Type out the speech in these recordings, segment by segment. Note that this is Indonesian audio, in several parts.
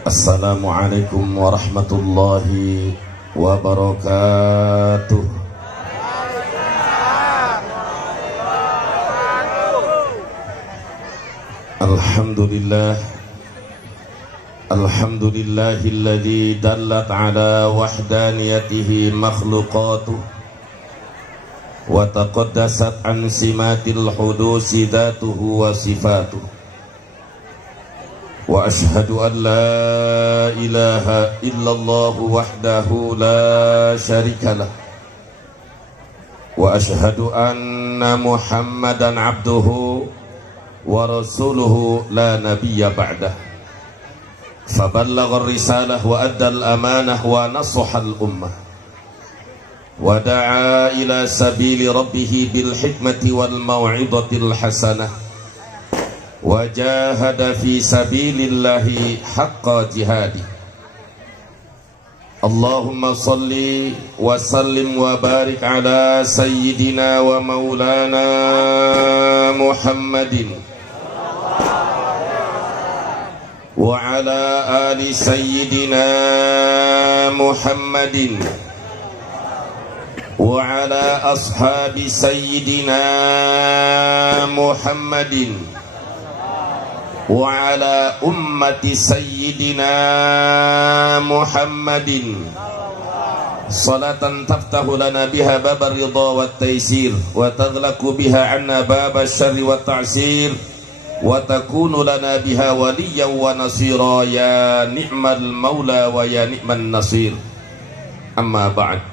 Assalamualaikum warahmatullahi wabarakatuh. Alhamdulillah, alhamdulillahilladzi dallat ala wahdaniyatihi makhluqatuh wa taqaddasat an simatil hudusi dhatuhu wa sifatuh. Wa ashhadu an la ilaha illallah wahdahu la syarikalah wa ashhadu anna Muhammadan abduhu wa rasuluhu la nabiyya ba'dah. Faballagha ar-risalah wa adda al-amanah wa nasaha al-ummah wa da'a ila sabili rabbih bil hikmati wal mau'izatil hasanah wa jahada fi sabilillahi haqqa jihadi. Allahumma salli wa sallim wa barik ala sayyidina wa maulana Muhammadin wa ala ali sayyidina Muhammadin wa ala ashabi sayyidina Muhammadin wa ala ummati sayyidina Muhammadin salatan taftahu lana biha babar ridha wat taysir wa taghlaqu biha anna babasy syarri wat ta'sir wa takunu lana biha waliyyan wa nasira ya ni'mal maula wa ya ni'man nasir. Amma ba'd.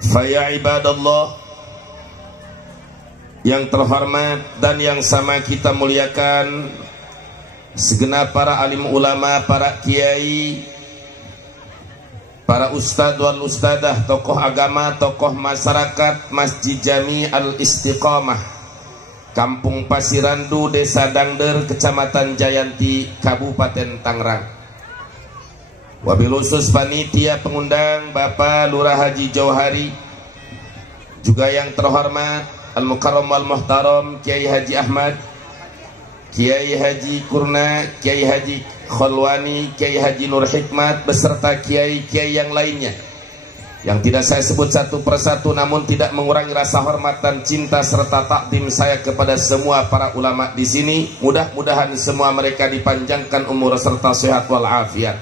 Fa ya ibadallah, yang terhormat dan yang sama kita muliakan, segenap para alim ulama, para kiai, para ustadz wal ustadah, tokoh agama, tokoh masyarakat, Masjid Jami Al-Istiqamah, Kampung Pasirandu, Desa Dangder, Kecamatan Jayanti, Kabupaten Tangerang. Wabil khusus panitia pengundang Bapak Lurah Haji Jauhari, juga yang terhormat Al-Mukarram wal-Muhtaram Kiai Haji Ahmad, Kiai Haji Kurna, Kiai Haji Khalwani, Kiai Haji Nur Hikmat, beserta kiai-kiai yang lainnya yang tidak saya sebut satu persatu, namun tidak mengurangi rasa hormat dan cinta serta takdim saya kepada semua para ulama di sini. Mudah-mudahan semua mereka dipanjangkan umur serta sehat walafiat,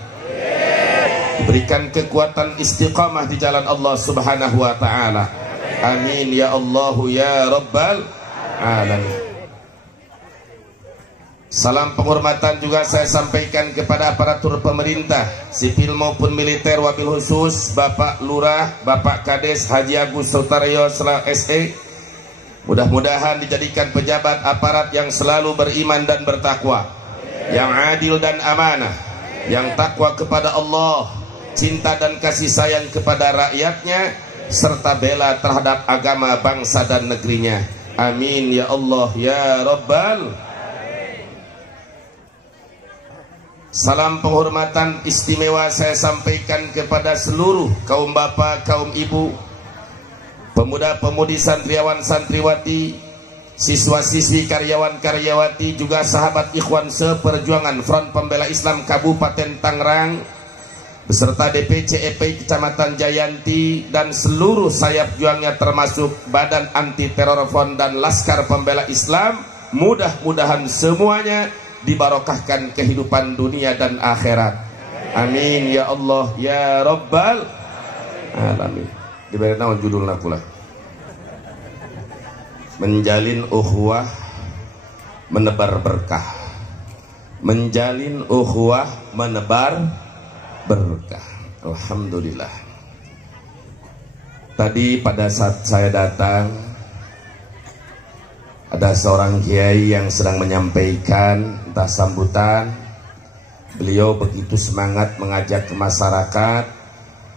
diberikan kekuatan istiqamah di jalan Allah Subhanahu wa ta'ala. Amin ya Allahu ya Rabbal Alamin. Salam penghormatan juga saya sampaikan kepada aparatur pemerintah, sipil maupun militer, wabil khusus Bapak Lurah, Bapak Kades Haji Agus Sutaryo SE. Mudah-mudahan dijadikan pejabat aparat yang selalu beriman dan bertakwa, yang adil dan amanah, yang takwa kepada Allah, cinta dan kasih sayang kepada rakyatnya, serta bela terhadap agama, bangsa dan negerinya. Amin ya Allah ya Rabbal. Salam penghormatan istimewa saya sampaikan kepada seluruh kaum bapak, kaum ibu, pemuda-pemudi, santriawan santriwati, siswa-siswi, karyawan-karyawati, juga sahabat ikhwan seperjuangan Front Pembela Islam Kabupaten Tangerang, beserta DPC EPI Kecamatan Jayanti dan seluruh sayap juangnya, termasuk Badan Anti Teror Front dan Laskar Pembela Islam. Mudah-mudahan semuanya dibarokahkan kehidupan dunia dan akhirat. Amin ya Allah ya Rabbal Alamin. Diberi nama judulnya pula, menjalin ukhuwah menebar berkah. Menjalin ukhuwah menebar berkah. Alhamdulillah. Tadi pada saat saya datang, ada seorang kiai yang sedang menyampaikan entah sambutan. Beliau begitu semangat mengajak ke masyarakat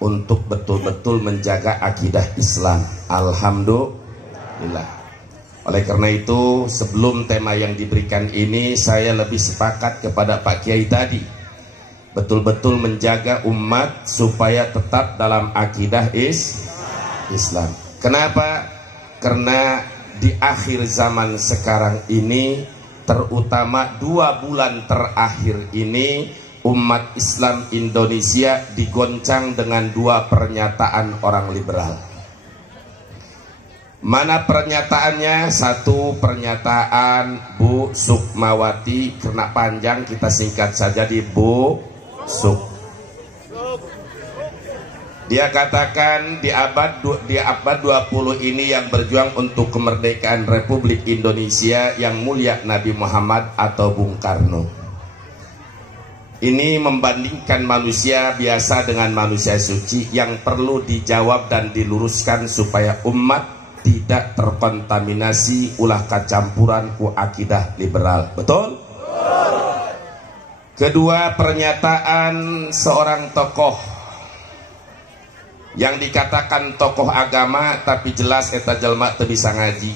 untuk betul-betul menjaga akidah Islam. Alhamdulillah. Oleh karena itu, sebelum tema yang diberikan ini, saya lebih sepakat kepada Pak Kiai tadi, betul-betul menjaga umat supaya tetap dalam akidah Islam. Kenapa? Karena di akhir zaman sekarang ini, terutama 2 bulan terakhir ini, umat Islam Indonesia digoncang dengan 2 pernyataan orang liberal. Mana pernyataannya? Satu pernyataan Bu Sukmawati, karena panjang kita singkat saja di Bu Suk. Dia katakan di abad 20 ini yang berjuang untuk kemerdekaan Republik Indonesia yang mulia Nabi Muhammad atau Bung Karno. Ini membandingkan manusia biasa dengan manusia suci yang perlu dijawab dan diluruskan supaya umat tidak terkontaminasi ulah kecampuran ku akidah liberal. Betul? Kedua, pernyataan seorang tokoh yang dikatakan tokoh agama tapi jelas eta jelma teu bisa ngaji.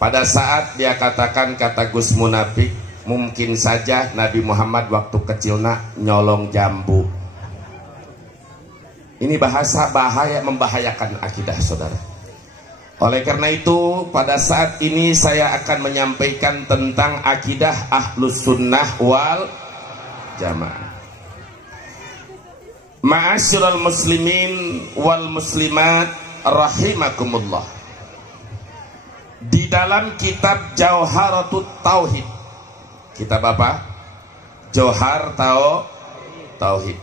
Pada saat dia katakan kata Gus Munafik, mungkin saja Nabi Muhammad waktu kecilnya nyolong jambu. Ini bahasa bahaya, membahayakan akidah saudara. Oleh karena itu pada saat ini saya akan menyampaikan tentang akidah Ahlus Sunnah wal Jamaah. Ma'asyiral muslimin wal muslimat rahimakumullah. Di dalam kitab Jauharatut Tauhid, kitab apa? Jauhar Tauhid.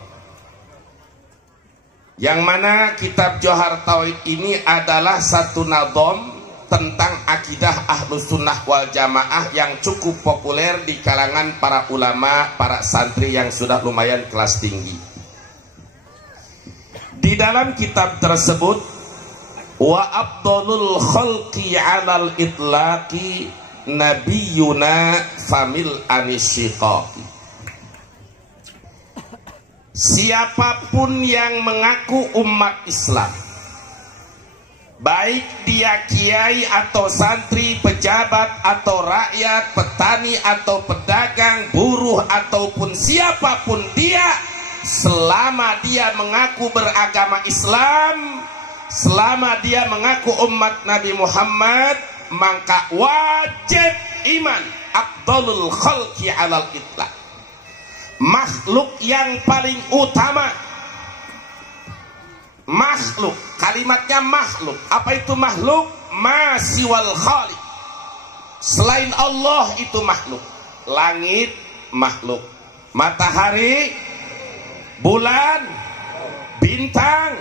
Yang mana kitab Jauhar Tauhid ini adalah satu nadom tentang akidah Ahlus Sunnah wal Jamaah yang cukup populer di kalangan para ulama, para santri yang sudah lumayan kelas tinggi. Di dalam kitab tersebut, wa afdalul khalqi 'alal itlaqi nabiyuna famil anisyiqaqi. Siapapun yang mengaku umat Islam, baik dia kiai atau santri, pejabat atau rakyat, petani atau pedagang, buruh ataupun siapapun dia, selama dia mengaku beragama Islam, selama dia mengaku umat Nabi Muhammad, maka wajib iman afdalul khalqi 'alal itlaq. Makhluk yang paling utama, makhluk, kalimatnya makhluk. Apa itu makhluk? Ma siwal khaliq, selain Allah itu makhluk. Langit makhluk, matahari, bulan, bintang,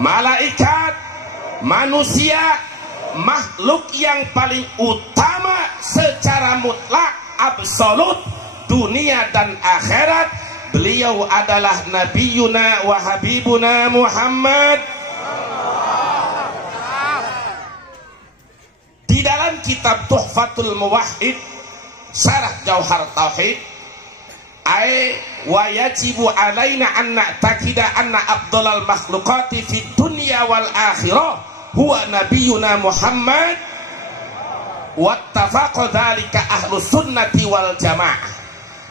malaikat, manusia, makhluk yang paling utama secara mutlak, absolut, dunia dan akhirat, beliau adalah Nabiyuna wa Habibuna Muhammad. Di dalam kitab Tuhfatul Muwahhid, Syarah Jauhar Tauhid, wa yajibu alaina an na'taqida anna afdalal makhluqati fid dunya wal akhirah huwa nabiyyuna Muhammad wattafaqa dzalika ahlus sunnati wal jamaah.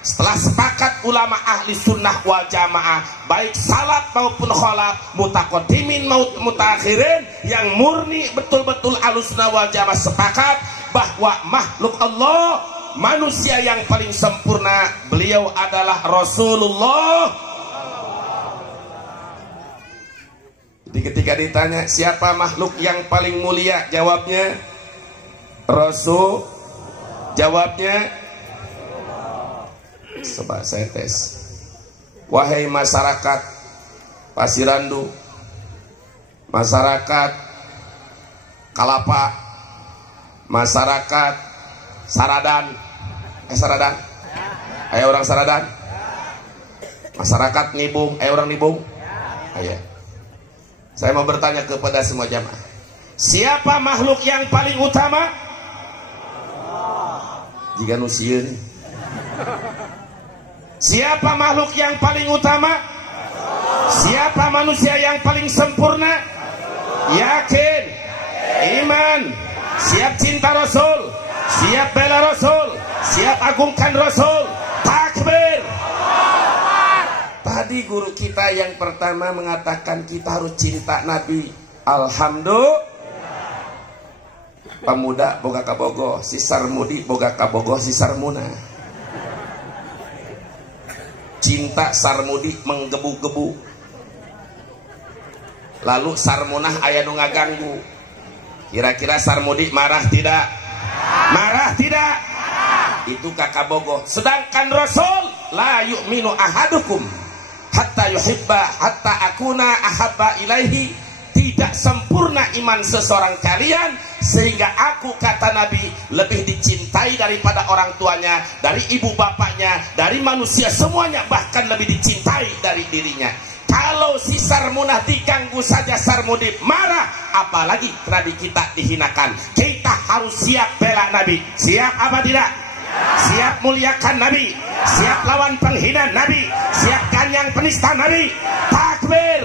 Setelah sepakat ulama ahli sunnah wal jamaah, baik salaf maupun khalaf, mutaqaddimin maupun mutaakhirin, yang murni betul-betul ahlus sunnah wal jamaah sepakat bahwa makhluk Allah, manusia yang paling sempurna, beliau adalah Rasulullah. Jadi ketika ditanya siapa makhluk yang paling mulia, jawabnya Rasul. Jawabnya, coba saya tes. Wahai masyarakat Pasirandu, masyarakat Kalapa, masyarakat Saradan, Saradan, ayo orang Saradan, masyarakat Nibung, ayo orang Nibung, ayo. Saya mau bertanya kepada semua jamaah, siapa makhluk yang paling utama? Jika nusieun, siapa makhluk yang paling utama? Siapa manusia yang paling sempurna? Yakin, iman, siap cinta Rasul, siap bela Rasul, siap agungkan Rasul, takbir. Tadi guru kita yang pertama mengatakan kita harus cinta Nabi. Alhamdulillah. Pemuda boga kabogoh, si sarmudi boga kabogoh si sarmuna. Cinta sarmudi menggebu-gebu. Lalu sarmunah aya nu ngaganggu. Kira-kira sarmudi marah tidak? Marah tidak? Itu kakabogoh. Sedangkan Rasul la yu'minu ahadukum hatta yuhibba hatta akuna ahabba ilaihi. Tidak sempurna iman seseorang kalian sehingga aku, kata Nabi, lebih dicintai daripada orang tuanya, dari ibu bapaknya, dari manusia semuanya, bahkan lebih dicintai dari dirinya. Kalau si sarmunah diganggu saja sarmudi marah, apalagi Nabi kita dihinakan. Kita harus siap bela Nabi. Siap apa tidak? Siap muliakan Nabi, siap lawan penghinaan Nabi, siap ganyang penista Nabi. Takbir.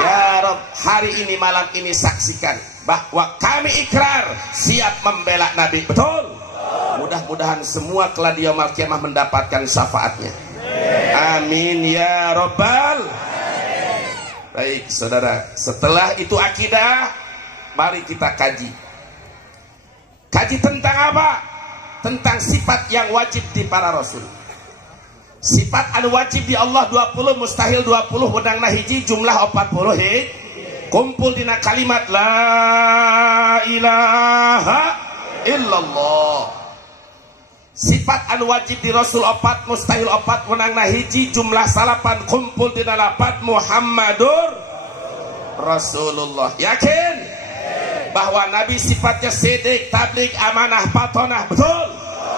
Ya Rob, hari ini malam ini saksikan bahwa kami ikrar siap membela Nabi. Betul? Mudah-mudahan semua kelak di yaumul kiamah mendapatkan syafaatnya. Amin ya Rabbal. Baik saudara, setelah itu akidah, mari kita kaji. Kaji tentang apa? Tentang sifat yang wajib di para rasul. Sifat anu wajib di Allah 20, mustahil 20, wedangna hiji, jumlah 40 hiji. Kumpul dina kalimat la ilaha illallah. Sifat anu wajib di Rasul 4, mustahil 4, wedangna hiji, jumlah 8, kumpul dina 8 Muhammadur Rasulullah. Yakin bahwa Nabi sifatnya sidik, tabligh, amanah, batonah. Betul?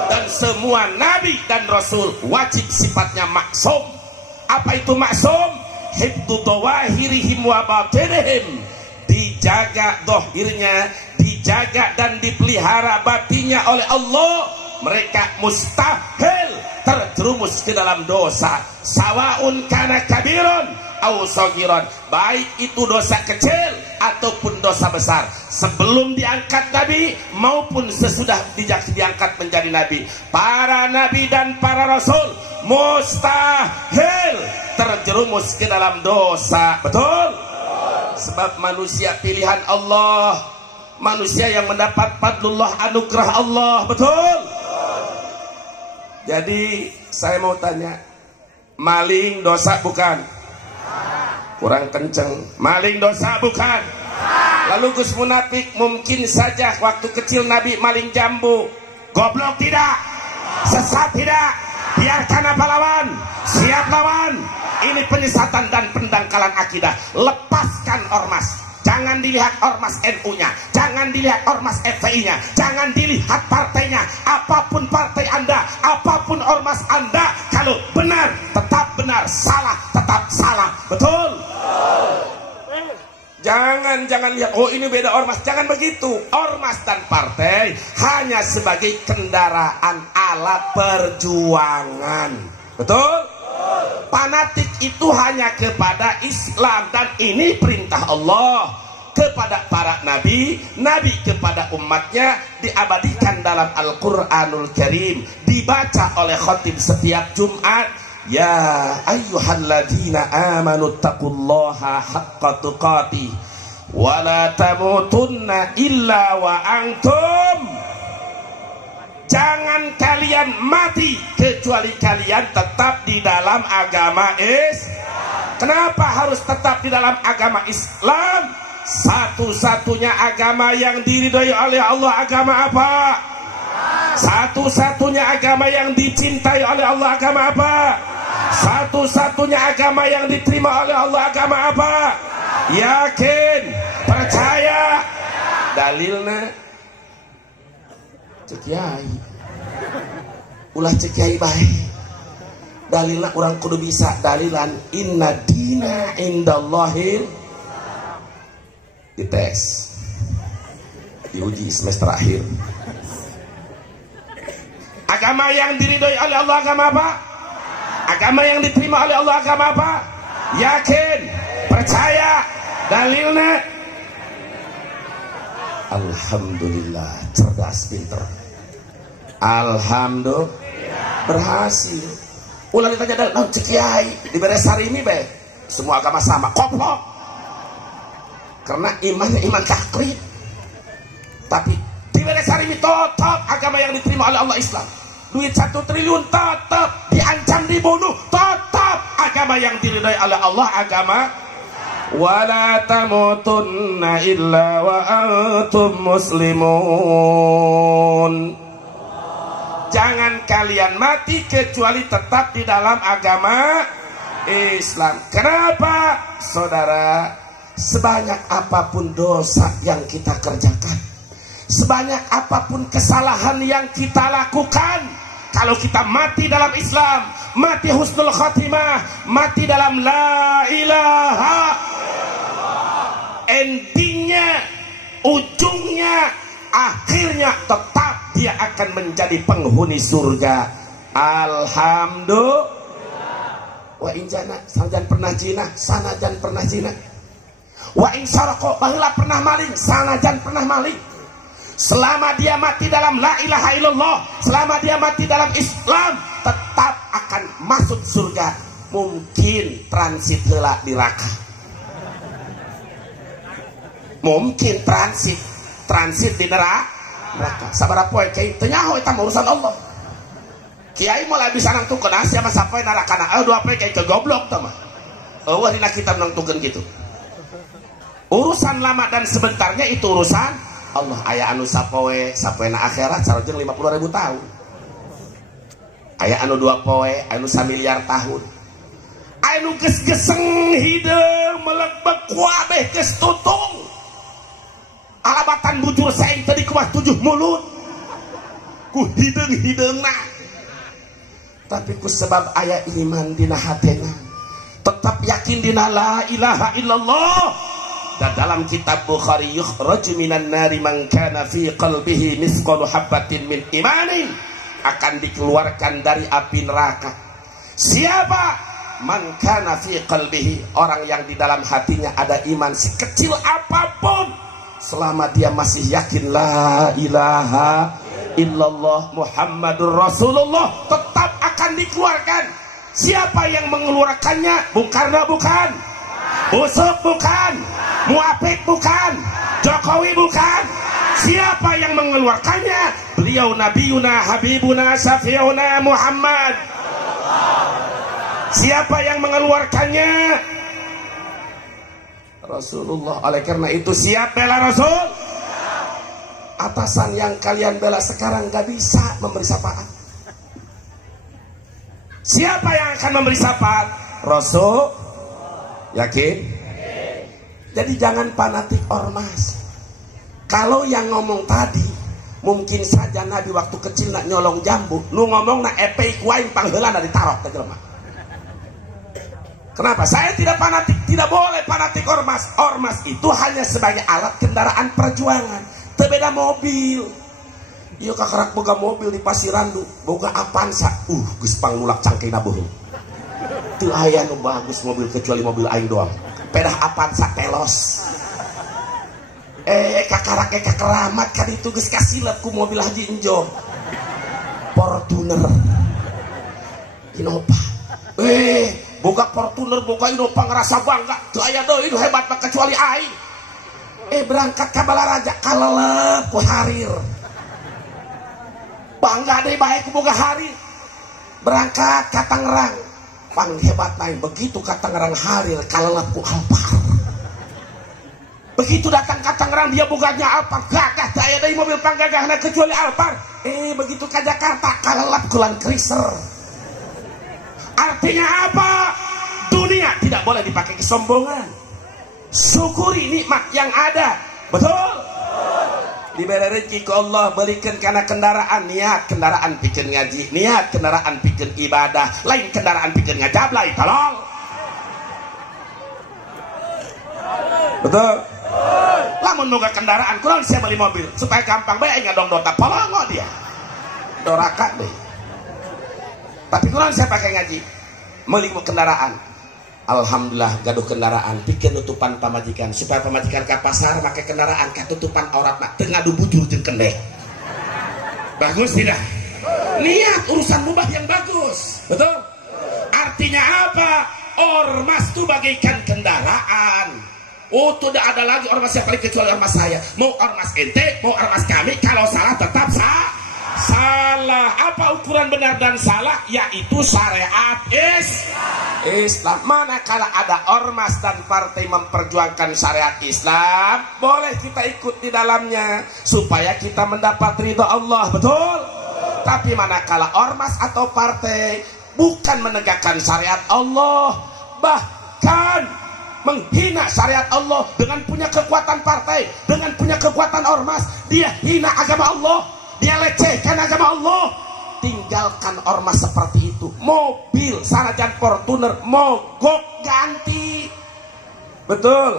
Dan semua Nabi dan Rasul wajib sifatnya maksum. Apa itu maksum? Hibdu dawahirihim wa batinihim. Dijaga dohirnya, dijaga dan dipelihara batinnya oleh Allah. Mereka mustahil terjerumus ke dalam dosa. Sawaun kana kabirun au sagiron, baik itu dosa kecil ataupun dosa besar, sebelum diangkat Nabi maupun sesudah diangkat menjadi Nabi. Para Nabi dan para Rasul mustahil terjerumus ke dalam dosa. Betul? Sebab manusia pilihan Allah, manusia yang mendapat fadlullah, anugerah Allah. Betul? Jadi saya mau tanya, maling dosa bukan? Kurang kenceng. Maling dosa bukan? Lalu Gus Munafik, mungkin saja waktu kecil Nabi maling jambu. Goblok tidak? Sesat tidak? Biarkan apa lawan? Siap lawan. Ini penyesatan dan pendangkalan akidah. Lepaskan ormas. Jangan dilihat ormas NU-nya, jangan dilihat ormas FPI-nya, jangan dilihat partainya. Apapun partai Anda, apapun ormas Anda, kalau benar tetap benar, salah tetap salah. Betul? Jangan lihat, oh ini beda ormas. Jangan begitu. Ormas dan partai hanya sebagai kendaraan alat perjuangan. Betul? Fanatik itu hanya kepada Islam, dan ini perintah Allah kepada para nabi, nabi kepada umatnya, diabadikan dalam Al-Quranul Karim, dibaca oleh khatib setiap Jumat. Ya ayyuhalladzina amanu taqullaha haqqa tuqatih wa la tamutunna illa wa antum. Jangan kalian mati kecuali kalian tetap di dalam agama Islam. Kenapa harus tetap di dalam agama Islam? Satu-satunya agama yang diridhoi oleh Allah agama apa? Satu-satunya agama yang dicintai oleh Allah agama apa? Satu-satunya agama yang diterima oleh Allah agama apa? Yakin? Percaya? Dalilnya cekiai, ulah cekiai baik. Dalilna orang kudu bisa dalilan inna dina indallahil. Dites, diuji semester akhir. Agama yang diridhoi oleh Allah agama apa? Agama yang diterima oleh Allah agama apa? Yakin? Percaya? Dalilnya? Alhamdulillah, cerdas, pinter. Alhamdulillah, berhasil. Ulah ditanya dalam cekiai di beresari ini be, semua agama sama, koplok. Karena imannya iman taklid. Tapi tetap agama yang diterima oleh Allah Islam. Duit 1 triliun tetap diancam dibunuh, tetap agama yang diridhai oleh Allah agama. Wala tamutunna illa wa antum muslimun. Jangan kalian mati kecuali tetap di dalam agama Islam. Kenapa? Saudara, sebanyak apapun dosa yang kita kerjakan, sebanyak apapun kesalahan yang kita lakukan, kalau kita mati dalam Islam, mati husnul khatimah, mati dalam la ilaha, endingnya, ujungnya, akhirnya tetap dia akan menjadi penghuni surga. Alhamdulillah. Wa injana sanajan pernah zina, sanajan pernah zina. Wa in sarqa baheula pernah maling, sanajan pernah maling. Selama dia mati dalam la ilaha illallah, selama dia mati dalam Islam, tetap akan masuk surga. Mungkin transit heula di neraka. Mungkin transit di neraka. Sabaraha poe kiai teu nyaho eta urusan Allah. Kiai mulai bisa nangtukeun sia mah sapoe narakana. Dua poe kiai kegoblok tah mah. Eueuh dina kitab nangtukeun kitu. Urusan lama dan sebentarnya itu urusan Allah. Aya anu sapoe na akhirat sarojeng 50.000 tahun. Aya anu 2 poe, anu 1 miliar tahun. Anu geus-geuseng hideung melegbek kuabeh geus tutung. Alabatan bujur saeng tadi kumaha 7 mulut. Ku hideung-hideungna. Tapi ku sebab aya iman dina hatena, tetap yakin dina la ilaha illallah. Dan dalam kitab Bukhari, yukhraju minan nari man kana fi qalbihi mithqalu habatin min imanin, akan dikeluarkan dari api neraka siapa? Man kana fi qalbihi, orang yang di dalam hatinya ada iman sekecil apapun, selama dia masih yakin la ilaha illallah Muhammadur Rasulullah, tetap akan dikeluarkan. Siapa yang mengeluarkannya? Bung Karno bukan, Busuk bukan, Muafik bukan, Jokowi bukan. Siapa yang mengeluarkannya? Beliau Nabiuna Habibuna Syafiuna Muhammad. Siapa yang mengeluarkannya? Rasulullah. Oleh karena itu siap bela Rasul? Atasan yang kalian bela sekarang gak bisa memberi syafaat. Siapa yang akan memberi syafaat? Rasul. Yakin? Jadi jangan fanatik ormas. Kalau yang ngomong tadi, mungkin saja Nabi waktu kecil nak nyolong jambu, lu ngomong nak epei kuain pangheulana ditarok ke jelema. Kenapa? Saya tidak fanatik, tidak boleh fanatik ormas. Ormas itu hanya sebagai alat kendaraan perjuangan. Terbeda mobil. Iya kakarak boga mobil di Pasirandu, boga Avanza. Geus panglulak cangkeuna beuheung. Teu aya nu bagus mobil kecuali mobil aing doang. Pedah Avanza telos. Kakarak kakeramat kan itu geus kasilep ku mobil Haji Enjom. Fortuner. Innova. Boga Fortuner, boga Innova ngerasa bangga. Teu aya deui nu hebat mah kecuali aing. Berangkat ka Balaraja kalelep ku Harir. Bangga deui bae ku boga Harir. Berangkat ka Tangerang. Pang hebat naik begitu ka Tangerang Harir kalelep ku Alphard. Begitu datang ke Tangerang dia boganya Alphard, gagah teu aya deui mobil panggagahna kecuali Alphard. Begitu ke Jakarta kalelep ku Land Cruiser. Artinya apa? Dunia tidak boleh dipakai kesombongan. Syukuri nikmat yang ada. Betul? Diberi rezeki ku Allah, belikan kana kendaraan, niat kendaraan pikeun ngaji, niat kendaraan pikeun ibadah, lain kendaraan pikeun ngajablay, tolong. Betul? Lamun boga kendaraan, kurang saya beli mobil supaya gampang bae aing ngadong dota polongo dia. Doraka deh. Tapi kurang saya pakai ngaji, meuli kendaraan. Alhamdulillah gaduh kendaraan, bikin nutupan pamajikan supaya pamajikan ke pasar pakai kendaraan katutupan auratna teu ngadu bujur jeung kendek. Bagus tidak? Niat urusan mubah yang bagus. Betul? Artinya apa? Ormas itu bagaikan kendaraan. Oh, tidak ada lagi ormas yang paling kecuali ormas saya. Mau ormas ente, mau ormas kami, kalau salah tetap salah. Apa ukuran benar dan salah? Yaitu syariat Islam. Manakala ada ormas dan partai memperjuangkan syariat Islam, boleh kita ikut di dalamnya supaya kita mendapat ridha Allah, betul? Tapi manakala ormas atau partai bukan menegakkan syariat Allah, bahkan menghina syariat Allah dengan punya kekuatan partai, dengan punya kekuatan ormas, dia hina agama Allah, dia lecehkan agama Allah. Tinggalkan ormas seperti itu. Mobil sanajan Fortuner mogok ganti, betul?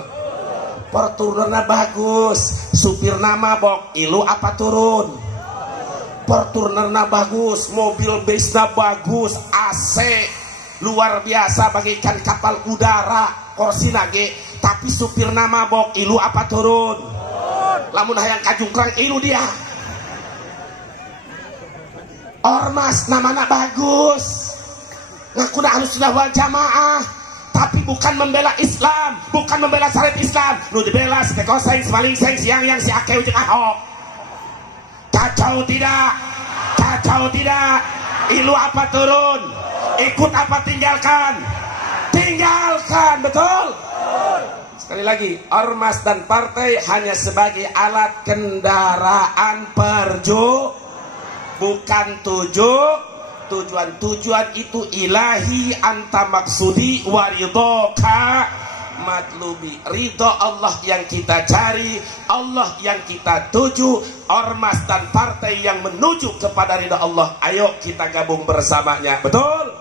Fortunernya bagus, supir nama bok ilu apa turun? Fortunernya bagus, mobil base-nya bagus, AC luar biasa bagaikan kapal udara, kursi nage, tapi supir nama bok ilu apa turun? Lamun hayang kajungkrang ilu dia. Ormas namanya bagus, ngaku Ahlussunnah wal Jamaah, tapi bukan membela Islam, bukan membela syariat Islam. Nu dibela si tekoseng, si maling seng, siang yang si akeu jeung Ahok. Kacau tidak? Kacau tidak? Ilu apa turun? Ikut apa tinggalkan? Tinggalkan, betul? Sekali lagi, ormas dan partai hanya sebagai alat kendaraan bukan tujuan itu ilahi anta maksudi waridoka matlubi. Ridho Allah yang kita cari, Allah yang kita tuju. Ormas dan partai yang menuju kepada ridho Allah, ayo kita gabung bersamanya, betul?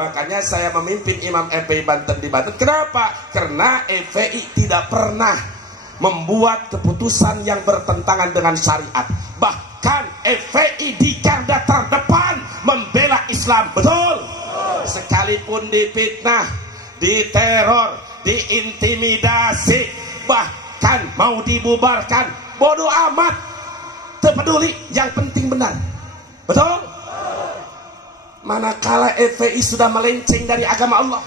Makanya saya memimpin Imam FPI Banten di Banten. Kenapa? Karena FPI tidak pernah membuat keputusan yang bertentangan dengan syariat. Bahkan FPI di garda terdepan membela Islam, betul? Sekalipun difitnah, diteror, diintimidasi, bahkan mau dibubarkan, bodoh amat, tak peduli, yang penting benar, betul? Manakala FPI sudah melenceng dari agama Allah,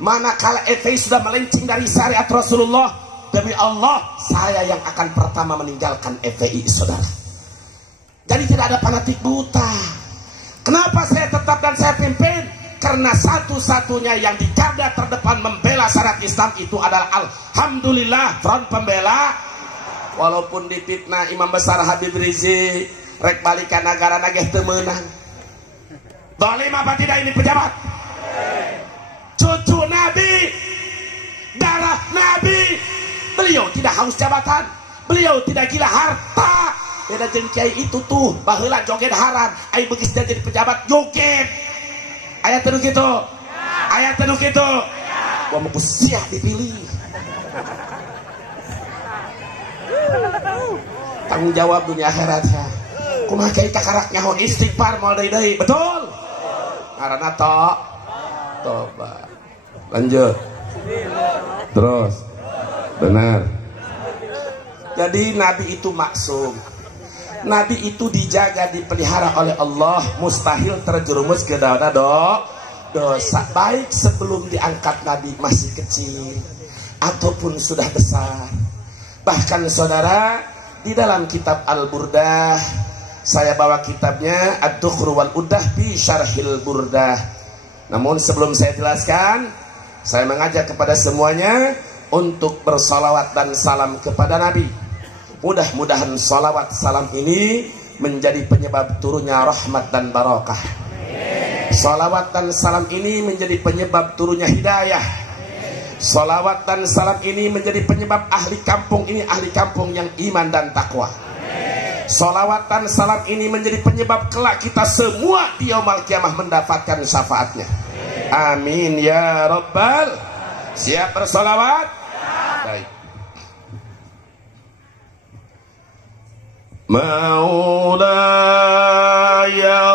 manakala FPI sudah melenceng dari syariat Rasulullah, demi Allah saya yang akan pertama meninggalkan FPI, saudara. Jadi tidak ada fanatik buta. Kenapa saya tetap dan saya pimpin? Karena satu-satunya yang di garda terdepan membela syariat Islam itu adalah alhamdulillah front pembela. Walaupun difitnah Imam Besar Habib Rizik, rek balikan negara nageh teu meunang. Dolim apa tidak ini pejabat? Cucu Nabi, darah Nabi. Beliau tidak haus jabatan, beliau tidak gila harta. Beda jeung kiai itu tuh, baheula joget haram, ai beugis jadi pejabat joget. Aya teu kitu? Aya teu kitu? Gua mau sia dipilih. Tanggung jawab dunia akhirat ya. Kumaha kiai takarak nyaho istighfar moal deui-deui, betul? Karena tobat. Lanjut. Terus. Benar. Jadi Nabi itu maksum. Nabi itu dijaga, dipelihara oleh Allah, mustahil terjerumus ke dosa. Baik sebelum diangkat Nabi masih kecil ataupun sudah besar. Bahkan saudara, di dalam kitab Al-Burdah, saya bawa kitabnya Ad-Dukhru wal Uddah bi Syarhil Burdah. Namun sebelum saya jelaskan, saya mengajak kepada semuanya untuk bersalawat dan salam kepada Nabi. Mudah-mudahan salawat salam ini menjadi penyebab turunnya rahmat dan barakah. Salawat dan salam ini menjadi penyebab turunnya hidayah. Salawat dan salam ini menjadi penyebab ahli kampung ini ahli kampung yang iman dan takwa. Salawat dan salam ini menjadi penyebab kelak kita semua di yaumul kiamah mendapatkan syafaatnya. Amin ya rabbal. Siap bersalawat? Baik. Maulaya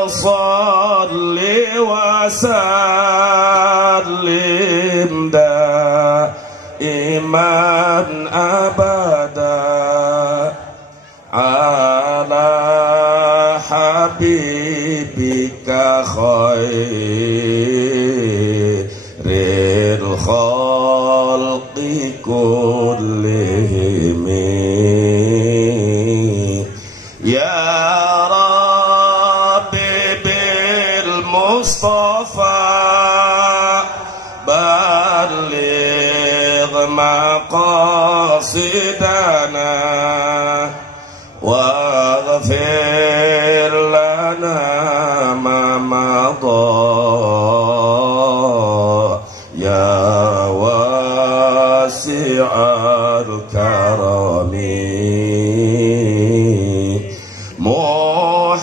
salli wa sallim daiman abada ala habibika khairil khalqi kull Mustafa baligh maqasidana waghfir lana ma madha ya wasi'al karami Muhammadun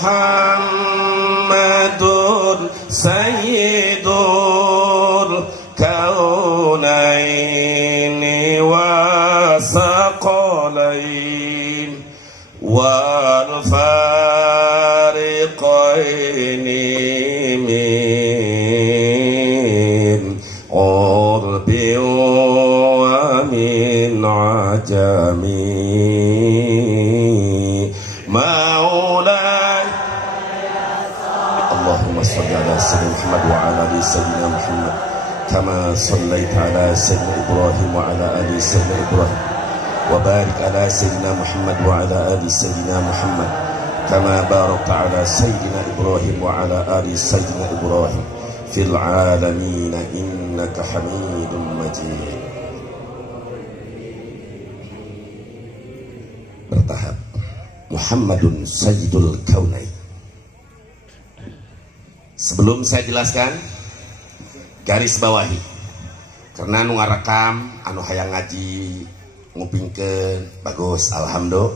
sayyidul kaunaini wa saqalain wal fariqaini min urbi wa min ajami maulai Allahumma salli ala sayyidina Muhammad wa ala ali sayyidina Muhammad kama sallaita ala sayyidina Ibrahim wa ala ali sayyidina Ibrahim wa barik ala sayyidina Muhammad wa ala ali sayyidina Muhammad kama barakta ala sayyidina Ibrahim wa ala ali sayyidina Ibrahim fil alamin innaka Hamidum Majid. Bertahap. Muhammadun sayyidul kaunain. Sebelum saya jelaskan, garis bawahi karena anu ngarekam anu hayang ngaji ngupingkeun bagus alhamdulillah.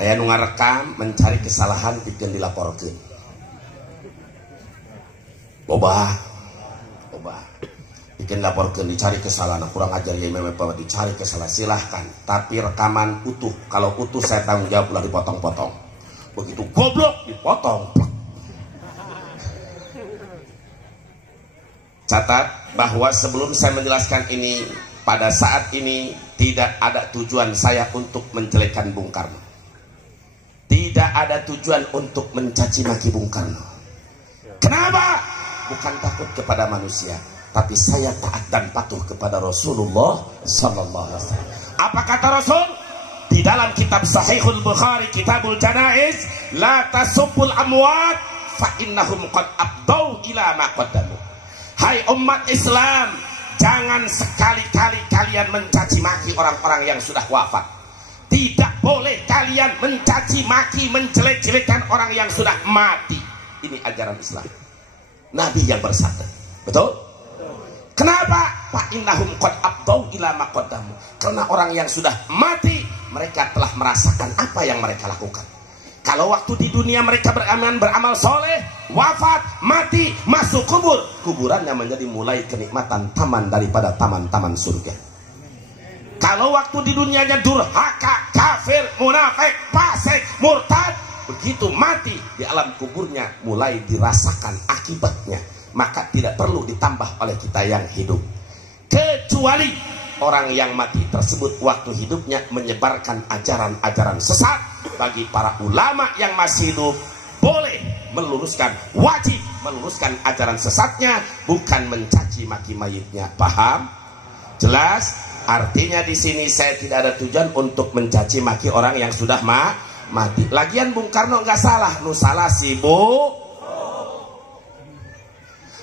Aya nu ngarekam mencari kesalahan pikeun dilaporkeun. Loba bikin laporkan dicari kesalahan kurang ajar ya memang dicari kesalahan silahkan tapi rekaman utuh kalau utuh saya tanggung jawab lah dipotong-potong begitu goblok dipotong. Catat bahwa sebelum saya menjelaskan ini pada saat ini tidak ada tujuan saya untuk menjelekkan Bung Karno, tidak ada tujuan untuk mencaci maki Bung Karno. Kenapa? Bukan takut kepada manusia, tapi saya taat dan patuh kepada Rasulullah sallallahu alaihi wasallam. Apa kata Rasul? Di dalam kitab Sahihul Bukhari, Kitabul Janaiz, la tasubbul amwat fa innahum qad abdau ila ma qaddamu. Hai umat Islam, jangan sekali-kali kalian mencaci maki orang-orang yang sudah wafat. Tidak boleh kalian mencaci maki, menjelek-jelekan orang yang sudah mati. Ini ajaran Islam. Nabi yang bersabda. Betul? Kenapa? Fa innahum qad abdau ila ma qaddamu. Karena orang yang sudah mati, mereka telah merasakan apa yang mereka lakukan. Kalau waktu di dunia mereka beramal soleh, wafat, mati, masuk kubur, kuburannya menjadi mulai kenikmatan taman daripada taman-taman surga. Kalau waktu di dunianya durhaka, kafir, munafik, fasik, murtad, begitu mati di alam kuburnya mulai dirasakan akibatnya. Maka tidak perlu ditambah oleh kita yang hidup. Kecuali orang yang mati tersebut waktu hidupnya menyebarkan ajaran-ajaran sesat. Bagi para ulama yang masih hidup boleh meluruskan, wajib meluruskan ajaran sesatnya, bukan mencaci maki mayitnya. Paham? Jelas? Artinya di sini saya tidak ada tujuan untuk mencaci maki orang yang sudah mati. Lagian Bung Karno nggak salah, nu salah si Bu.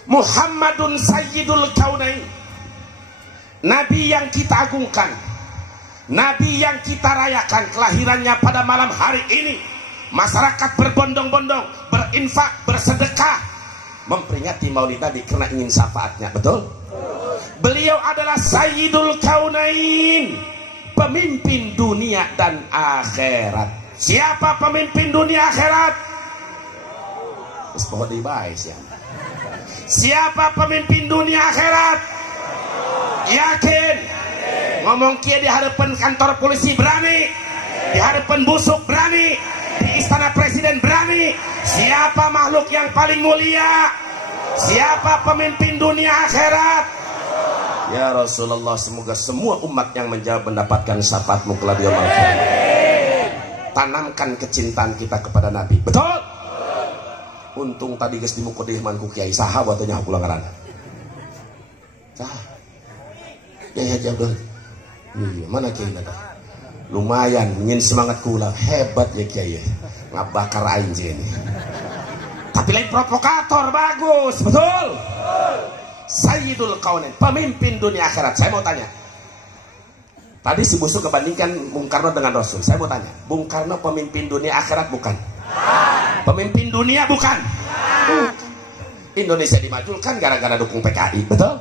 Muhammadun sayyidul kaunain, Nabi yang kita agungkan, Nabi yang kita rayakan kelahirannya pada malam hari ini. Masyarakat berbondong-bondong, berinfak, bersedekah, memperingati maulid Nabi karena ingin syafaatnya. Betul? Beliau adalah sayyidul kaunain, pemimpin dunia dan akhirat. Siapa pemimpin dunia akhirat? Siapa pemimpin dunia akhirat? Yakin? Ngomong kia di hadapan kantor polisi berani, di hadapan busuk berani, di istana presiden berani. Siapa makhluk yang paling mulia? Siapa pemimpin dunia akhirat? Ya Rasulullah, semoga semua umat yang menjawab mendapatkan syafaatmu kelak di yaumil qiyamah. Tanamkan kecintaan kita kepada Nabi. Betul? Untung tadi geus dimukudihman ku kiai saha watanya pulang ngaran. Sah. Ya jauh. Iya, mana kiai nada? Lumayan, ingin semangat kula. Hebat ya kiai. Ngabakar aing ini. tapi lain provokator. Bagus, betul. Sayyidul Kaunain, pemimpin dunia akhirat. Saya mau tanya, tadi si Busu kebandingkan Bung Karno dengan Rasul. Saya mau tanya, Bung Karno pemimpin dunia akhirat bukan? Pemimpin dunia bukan? Indonesia dimajukan gara-gara dukung PKI, betul?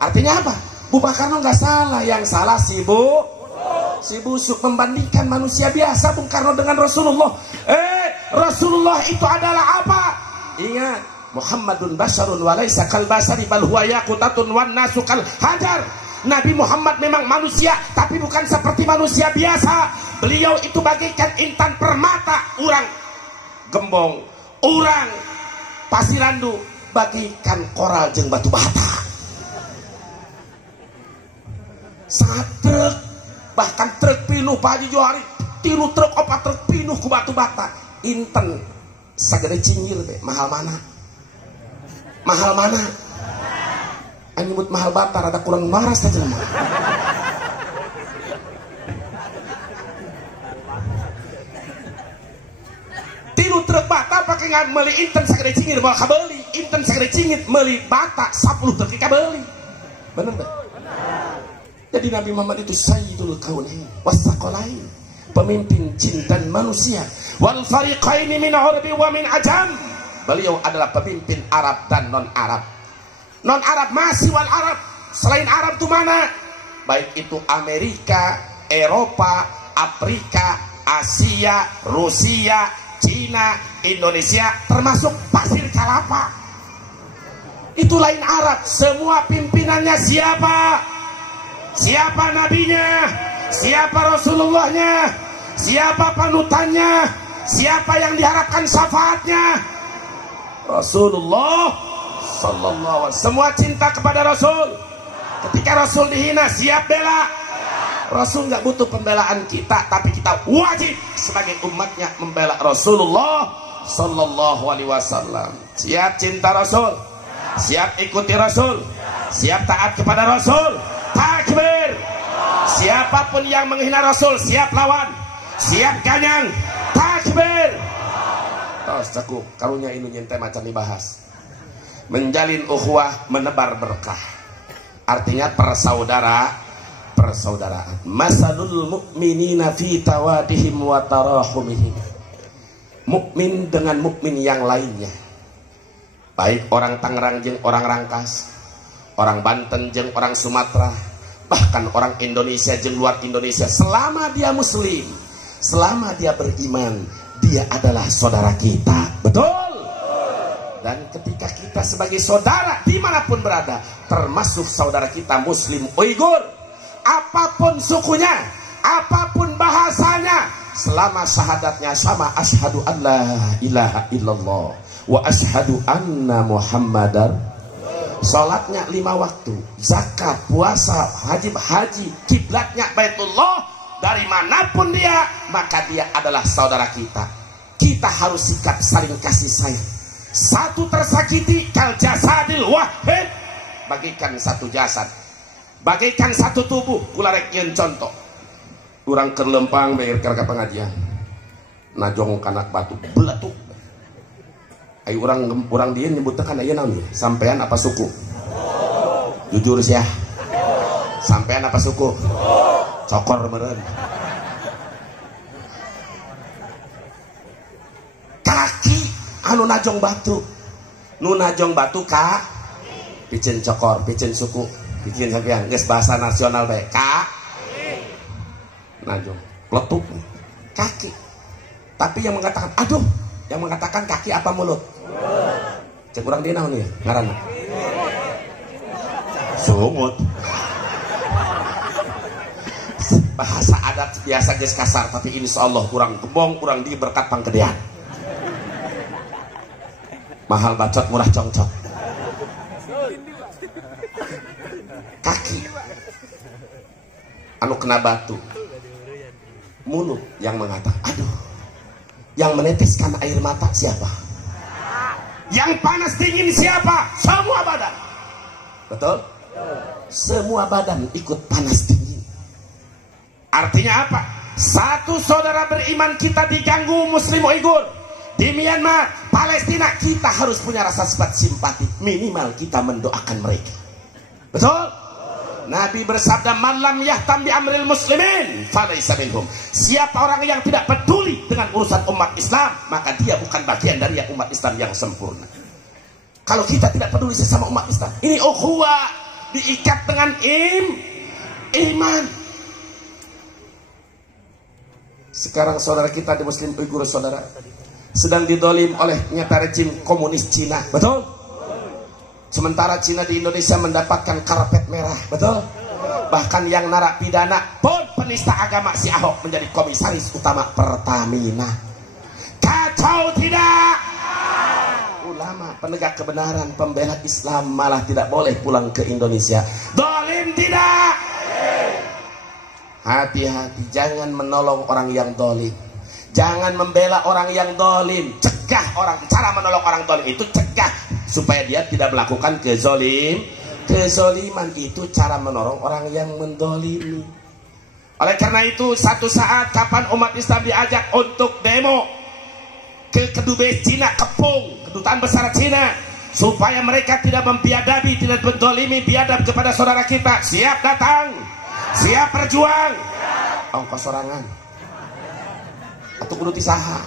Artinya apa? Bung Karno nggak salah, yang salah si Busuk membandingkan manusia biasa Bung Karno dengan Rasulullah. Rasulullah itu adalah apa? Ingat, Muhammadun basarun wa laisa kal basari bal huwa yaqutatun wan nasu kal hajar. Nabi Muhammad memang manusia, tapi bukan seperti manusia biasa. Beliau itu bagaikan intan permata, urang gembong, urang pasirandu, bagikan koral jeung batu bata. Sangat truk, bahkan truk pinuh Pak Haji Johari, tilu truk opat truk pinuh ku batu bata. Inten sagede cingir be, mahal mana? Mahal mana? Anu nyebut mahal bata rada kurang maras saja mah. Tilu truk bata pakai nggak meuli inten sagede cingir bawa kabeli, inten sagede cingir meuli bata 10 truk kabeli. Bener enggak? Jadi Nabi Muhammad itu Sayyidul Kaunain wassaqalain, pemimpin jin dan manusia, wal fariqaini min Arabi wa min Ajam. Beliau adalah pemimpin Arab dan non-Arab. Non-Arab masih wal Arab. Selain Arab itu mana? Baik itu Amerika, Eropa, Afrika, Asia, Rusia, Cina, Indonesia, termasuk Pasir Kalapa. Itu lain Arab. Semua pimpinannya siapa? Siapa nabinya? Siapa Rasulullahnya? Siapa panutannya? Siapa yang diharapkan syafaatnya? Rasulullah sallallahu alaihi wasallam. Semua cinta kepada Rasul. Ketika Rasul dihina, siap bela. Rasul nggak butuh pembelaan kita, tapi kita wajib sebagai umatnya membela Rasulullah sallallahu alaihi wasallam. Siap cinta Rasul, siap ikuti Rasul, siap taat kepada Rasul. Takbir. Siapapun yang menghina Rasul, siap lawan, siap ganyang. Takbir. Tos cakup karunya ini nyente macan dibahas. Menjalin ukhuwah, menebar berkah. Artinya persaudaraan. Masalul mu'minina fi tawadihim wa tarahumihim. Mukmin dengan mukmin yang lainnya. Baik orang Tangerang jeung orang Rangkas, orang Banten jeung orang Sumatera, bahkan orang Indonesia jeung luar Indonesia, selama dia muslim, selama dia beriman, dia adalah saudara kita. Betul? Dan ketika kita sebagai saudara dimanapun berada, termasuk saudara kita muslim Uighur, apapun sukunya, apapun bahasanya, selama syahadatnya sama, asyhadu an la ilaha illallah wa asyhadu anna muhammadar, salatnya 5 waktu, zakat, puasa, haji, kiblatnya Baitullah, dari manapun dia, maka dia adalah saudara kita. Kita harus sikap saling kasih sayang. Satu tersakiti kal jasadil wahid, bagikan satu jasad, bagikan satu tubuh. Kula rek nyeun contoh, urang keur lempang beer keur ka pengajian, najong kanak batu beletuk. Ai urang dieu nyebutkeun aya naon sampean apa suku? Jujur sia, sampean apa suku? Cokor meureun. Kaki anu najong batu, nu najong batu ka picen cokor, picen suku, picen sampean geus bahasa nasional bae ka najong letuk kaki. Tapi yang mengatakan aduh, yang mengatakan kaki apa mulut? Cek urang dia naon ya ngaranna? Sumut. Bahasa adat biasa geus kasar, tapi insyaallah kurang gembong, kurang di berkat panggedean. Mahal bacot, murah congcok. Kaki anu kena batu, mulut yang mengatakan aduh. Yang meneteskan air mata siapa? Yang panas dingin siapa? Semua badan. Betul? Semua badan ikut panas dingin. Artinya apa? Satu saudara beriman kita diganggu Muslim Uighur di Myanmar, Palestina, kita harus punya rasa sifat simpati. Minimal kita mendoakan mereka. Betul? Nabi bersabda, "Man lam yahtam bi amril muslimin falaysa minhum." Siapa orang yang tidak peduli dengan urusan umat Islam, maka dia bukan bagian dari umat Islam yang sempurna. Kalau kita tidak peduli sesama umat Islam, ini ukhuwah, diikat dengan iman. Sekarang saudara kita di Muslim Uighur, saudara, sedang didolim oleh nyata rejim komunis Cina. Betul? Sementara Cina di Indonesia mendapatkan karpet merah. Betul? Bahkan yang narapidana pun penista agama si Ahok menjadi komisaris utama Pertamina. Kacau tidak? Ulama penegak kebenaran, pembela Islam malah tidak boleh pulang ke Indonesia. Dolim tidak? Hati-hati, jangan menolong orang yang dolim. Jangan membela orang yang dolim. Cegah orang. Cara menolong orang dolim itu cegah supaya dia tidak melakukan kezoliman. Itu cara menolong orang yang mendolimi. Oleh karena itu, satu saat kapan umat Islam diajak untuk demo ke kedubes Cina, Kepung, kedutaan besar Cina, supaya mereka tidak membiadabi, tidak mendolimi, biadab kepada saudara kita, siap datang, siap berjuang, ongkos sorangan atau kudu tisaha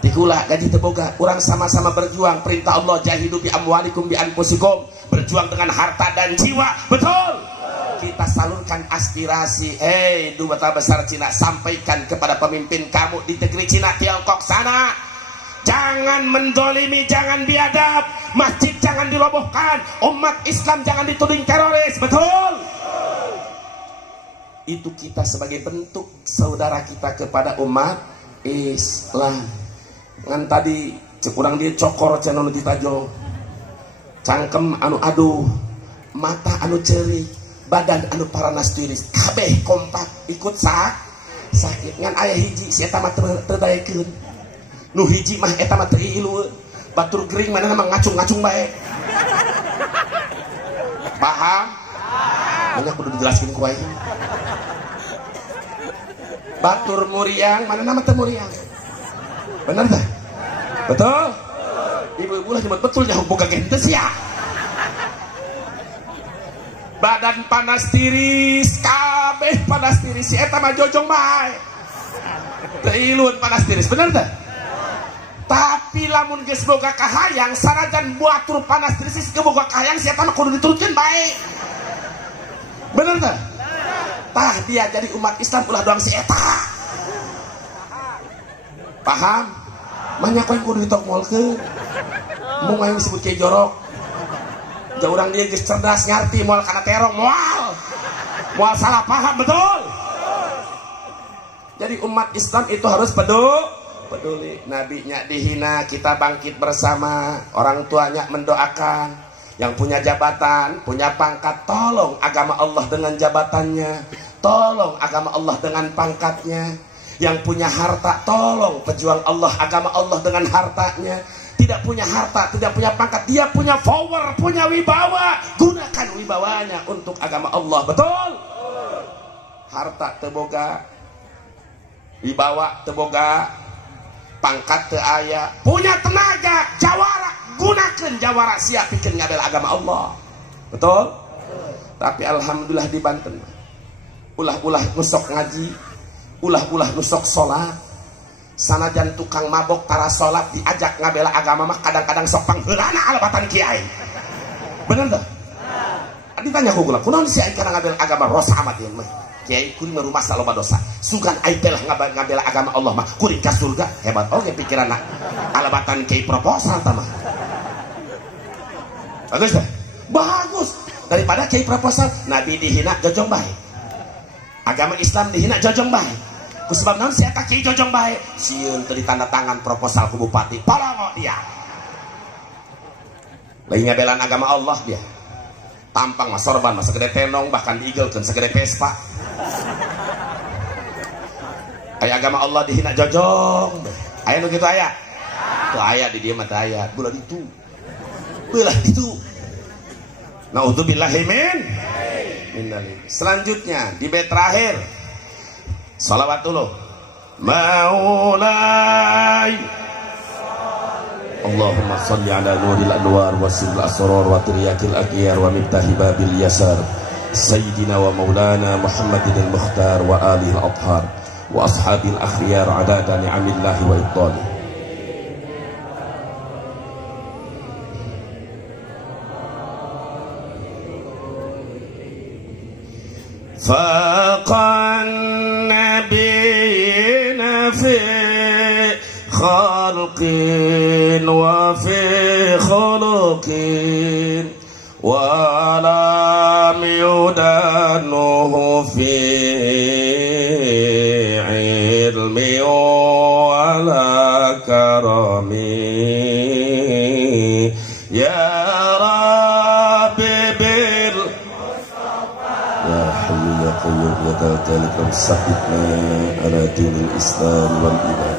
dikula gaji teboga. Orang sama-sama berjuang, perintah Allah, jahidu bi amwalikum bi anfusikum, berjuang dengan harta dan jiwa. Betul? Kita salurkan aspirasi. Duta besar Cina, sampaikan kepada pemimpin kamu di negeri Cina, Tiongkok sana, jangan mendolimi, jangan biadab, masjid jangan dirobohkan, umat Islam jangan dituding teroris. Betul? Itu kita sebagai bentuk saudara kita kepada umat Islam. Ngan tadi kurang dia cokor channel ditajo, cangkem anu aduh, mata anu ceri, badan anu paranas tiris, kabeh kompak ikut sakit. Ngan ayah hiji si eta mah terdayakeun, nu hiji mah eta mah teu ilu, batur gering mana mah ngacung-ngacung bae. Paham? Banyak kudu dijelaskeun ku aing. Batur muriang mana nama teu muriang. Benar tak? Betul? Ibu-ibu lah nyebut betul jauh boga gentes ya. Badan panas tiris, kabeh panas tiris, si eta mah jojong bae. Teilun panas tiris, bener tak? Tapi lamun geus boga kahayang, sanajan batur panas tiris geus boga kahayang, si eta mah kudu diturutkeun bae. Bener tak? Tah dia jadi umat Islam ulah doang si eta. Paham? Banyak yang kudu ditokmolkeun. Mau yang disebut kayak jorok. Jauh orang dia geus cerdas ngarti moal kana terong moal salah paham. Betul? Jadi umat Islam itu harus peduli. Nabinya dihina, kita bangkit bersama. Orang tuanya mendoakan. Yang punya jabatan, punya pangkat, tolong agama Allah dengan jabatannya, tolong agama Allah dengan pangkatnya. Yang punya harta, tolong pejuang Allah, agama Allah dengan hartanya. Tidak punya harta, tidak punya pangkat, dia punya power, punya wibawa, gunakan wibawanya untuk agama Allah. Betul? Harta teboga, wibawa teboga, pangkat teu aya, punya tenaga, jawara, gunakan jawara siap bikin ngabel agama Allah. Betul? Tapi alhamdulillah di Banten, ulah-ulah nusok ngaji, ulah-ulah nusok sholat, sanajan tukang mabok tara sholat diajak ngabela agama mah kadang-kadang sok pangheulana alabatan kiai. Bener tuh? Ditanya ku kula, kunaon si ai kana ngabela agama rosa amat ieu mah? Kiai kuring mah rumah loba dosa. Sugan ai teh lah ngabela agama Allah mah kuring ka surga. Hebat oge pikiranna. Alabatan kiai proposal tah mah. Bagus dah? Bagus. Daripada kiai proposal, Nabi dihina jojong bae. Agama Islam dihina jojong bae. Kusebab naon si eta kiai jojong bae? Sieun teu ditanda tangan proposal ku bupati. Polongo dia. Lain ngabelan agama Allah dia. Tampang mah sorban mah segede tenong, bahkan diigelkeun segede Vespa. Aya agama Allah dihina jojong. Aya nu kitu aya? Tuh aya di dieu mah teh aya. Beulah ditu. Beulah ditu. Naudzubillahi min. Selanjutnya di bait terakhir salawat dulu. Maulai Allahumma salli ala nuril anwar wa sirril asrar wa tiryakil akhyar wa miftahi babil yasar Sayyidina wa maulana Muhammadin al-Mukhtar wa alihi al-athhar wa ashabil akhyar adada ni'amillahi wa ibtali. Faqan nabiyina fi khalqin wa fi khuluqin wa lam yudanuhu fi ilmi wa la karami ya Rabbi bil ya hayyu ya qayyum ya tawakkal sabbitna ala dinil islam wal iman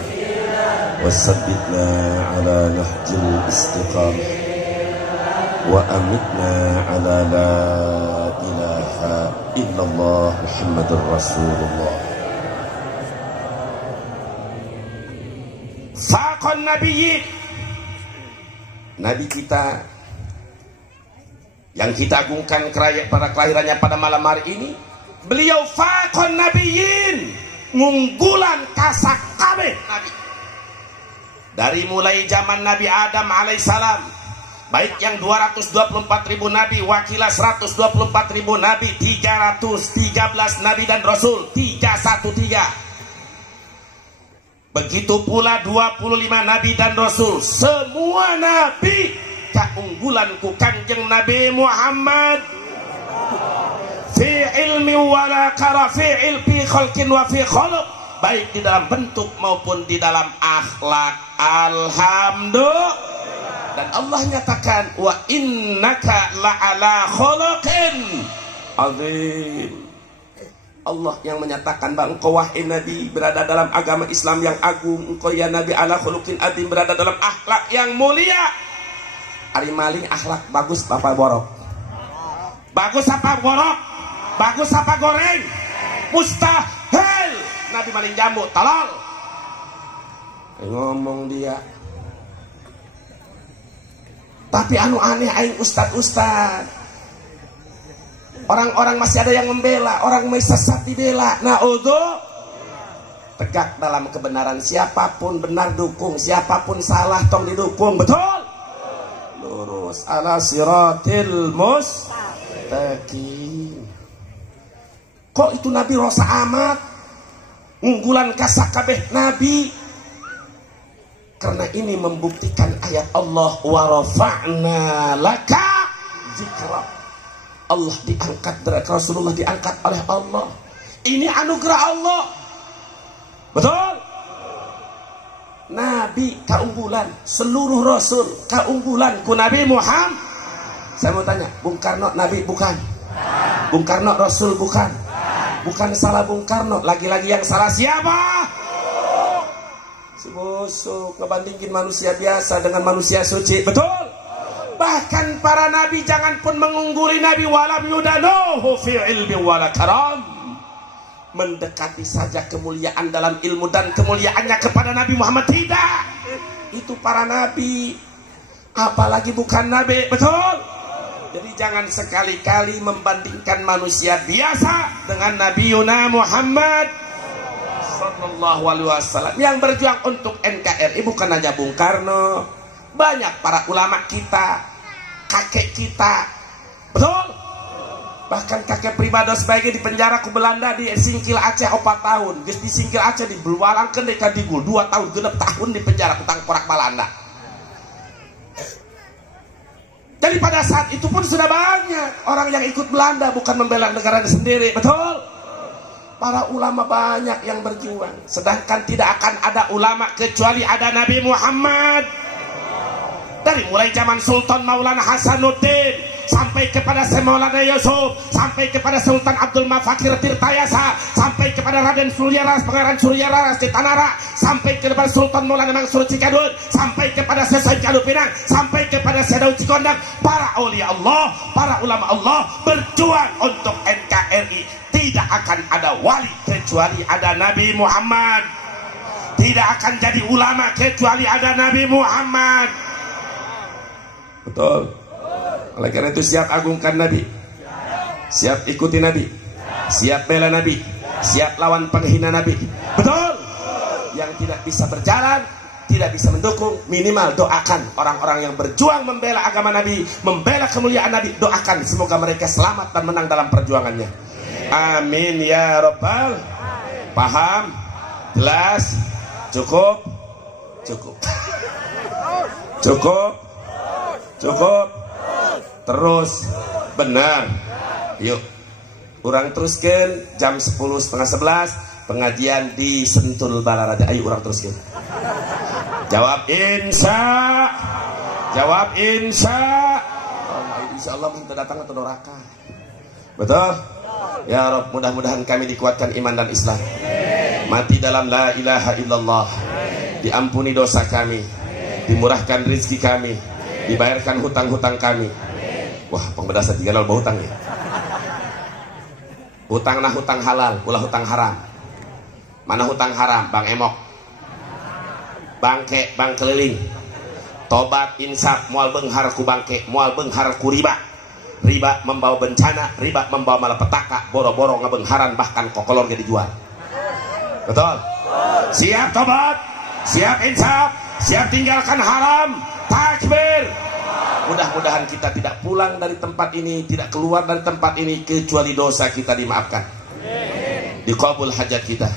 wasabbitna ala nahjil istiqamah wa amitna ala la ilaha illallah Muhammadur Rasulullah. Faqan nabiyyin, nabi kita yang kita agungkan pada kelahirannya pada malam hari ini, beliau faqan nabiyyin, ngunggulan kasak kabeh nabi. Dari mulai zaman Nabi Adam alaihissalam, baik yang 224.000 nabi, wakilah 124.000 nabi, 313 nabi dan rasul, 313. Begitu pula 25 nabi dan rasul, semua nabi keunggulanku kanjeng Nabi Muhammad fi ilmi wala kara fi ilmi khalqin wa fi khuluq, baik di dalam bentuk maupun di dalam akhlak. Alhamdulillah. Dan Allah nyatakan wa innaka la'ala khuluqin azim. Allah yang menyatakan bahwa engkau wahai Nabi berada dalam agama Islam yang agung, engkau ya Nabi ala khuluqin azim, berada dalam akhlak yang mulia. Ari maling akhlak bagus apa borok? Bagus apa borok? Bagus apa goreng? Mustahil Nabi maling jambu tolol. Ngomong dia. Tapi anu aneh aing ustad. Orang-orang masih ada yang membela, orang sesat dibela. Tegak dalam kebenaran, siapapun benar dukung, siapapun salah tong didukung, betul? Lurus ala siratil mustaqim. Kok itu Nabi rosa amat? Unggulan kasak kabeh Nabi. Karena ini membuktikan ayat Allah wa rafa'na laka zikra. Allah diangkat, Rasulullah diangkat oleh Allah. Ini anugerah Allah. Betul? Nabi keunggulan, seluruh rasul keunggulan ku Nabi Muhammad. Saya mau tanya, Bung Karno Nabi bukan? Bung Karno Rasul bukan? Bukan salah Bung Karno, lagi-lagi yang salah siapa? Si busuk ngebandingin manusia biasa dengan manusia suci, betul? Bahkan para nabi jangan pun mengungguli Nabi walam yudanuhu fi ilmi wala karam. Mendekati saja kemuliaan dalam ilmu dan kemuliaannya kepada Nabi Muhammad tidak. Itu para nabi, apalagi bukan nabi, betul? Jadi jangan sekali-kali membandingkan manusia biasa dengan Nabi Yuna Muhammad Sallallahu Alaihi Wasallam yang berjuang untuk NKRI. Bukan hanya Bung Karno, banyak para ulama kita, kakek kita, betul? Bahkan kakek Pribados sebagai di penjara ku Belanda di Singkil Aceh 4 tahun, di Singkil Aceh di Belualangkeun di Kadigul 2 tahun, 6 tahun di penjara ku tangkorak Belanda. Jadi pada saat itu pun sudah banyak orang yang ikut Belanda, bukan membela negaranya sendiri, betul? Para ulama banyak yang berjuang, sedangkan tidak akan ada ulama kecuali ada Nabi Muhammad. Dari mulai zaman Sultan Maulana Hasanuddin sampai kepada Maulana Yusuf, sampai kepada Sultan Abdul Mafakir Tirtayasa, sampai kepada Raden Suryararas, Pangeran Suryararas di Tanara, sampai kepada Sultan Maulana Mansur Cikadut, sampai kepada Sesai Pinang, sampai kepada Sedau Cikondang. Para aulia Allah, para ulama Allah berjuang untuk NKRI. Tidak akan ada wali kecuali ada Nabi Muhammad. Tidak akan jadi ulama kecuali ada Nabi Muhammad. Betul. Oleh karena itu siap agungkan Nabi, siap ikuti Nabi, siap bela Nabi, siap lawan penghina Nabi. Betul. Yang tidak bisa berjalan, tidak bisa mendukung, minimal doakan orang-orang yang berjuang membela agama Nabi, membela kemuliaan Nabi. Doakan semoga mereka selamat dan menang dalam perjuangannya. Amin ya Rabbal. Paham? Jelas? Cukup? Cukup. Cukup? Cukup? Terus? Benar. Yuk, orang teruskan jam 10:30 pengajian di Sentul Balaraja. Ayo orang teruskan. Jawab insya. Jawab insya. Insya Allah minta datang atau doraka. Betul? Ya Rabb, mudah-mudahan kami dikuatkan iman dan Islam. Mati dalam la ilaha illallah. Diampuni dosa kami, dimurahkan rezeki kami, dibayarkan hutang-hutang kami. Wah, pembedasa 3 lol hutang ya. Hutang nah hutang halal, ulah hutang haram. Mana hutang haram? Bang Emok, bangke, bang keliling. Tobat insaf, mual benghar ku bangke, mual benghar ku riba. Riba membawa bencana, riba membawa malapetaka, boro-boro ngabengharan, bahkan kokolor jadi dijual. Betul? Siap tobat, siap insaf, siap tinggalkan haram. Takbir. Mudah-mudahan kita tidak pulang dari tempat ini, tidak keluar dari tempat ini kecuali dosa kita dimaafkan, dikabul hajat kita.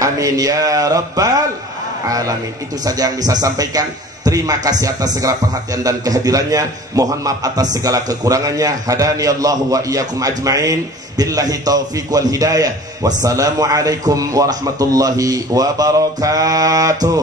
Amin ya Rabbal alamin. Itu saja yang bisa sampaikan. Terima kasih atas segala perhatian dan kehadirannya. Mohon maaf atas segala kekurangannya. Hadani Allahu wa iyyakum ajma'in. Billahi taufiq wal hidayah. Wassalamualaikum warahmatullahi wabarakatuh.